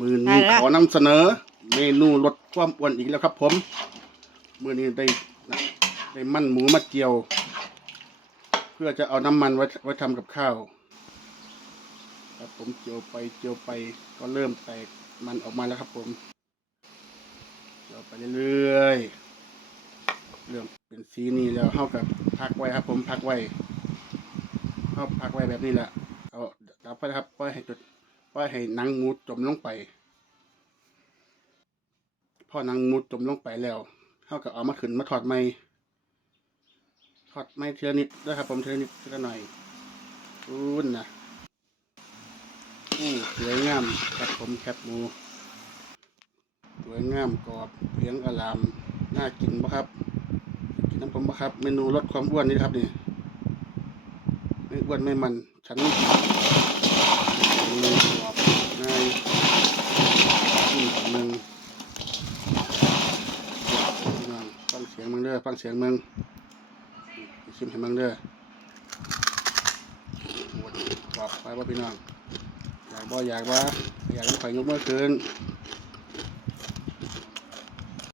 มือนี้ได้แล้วขอนำเสนอ เมนูลดความอ้วนอีกแล้วครับผม มือนี้ได้นะได้มันหมูมาเจียว เพื่อจะเอาน้ำมันไว้ไว้ทำกับข้าวครับผมเจียวไปเจียวไปก็เริ่มแตกมันออกมาแล้วครับผมเจียวไปเรื่อยๆเริ่มเป็นสีนี้แล้วเท่ากับพักไว้ครับ ผมพักไว้เข้าพักไว้แบบนี้แหละเอาดับไปนะครับปล่อยให้จุด ปล่อยให้หนังหมูจมลงไป พอหนังหมูจมลงไปแล้วเท่ากับเอามาขึ้นมาถอดไหมถอดไหมเทีละนิดด้วยครับผมเทีละนิดเทีละหน่อยอุ้นนะอู้สวยงามครับผมแคบหมูสวยงามกรอบเหลียงอลามน่ากินปะครับกินน้ำผมปะครับ เมนูลดความอ้วนนี่ครับนี่ไม่อ้วนไม่มันฉันไม่กินเมนูกรอบง่ายอืมหนึ่งพี่น้องฟังเสี ยงมึงเด้อฟังเสียงมึงชิมให้มึงเด้อโอ้ยกรอกไปว่าพี่น้องอยากบ่อยากว่าอยากให้ข่อยยกมือคืน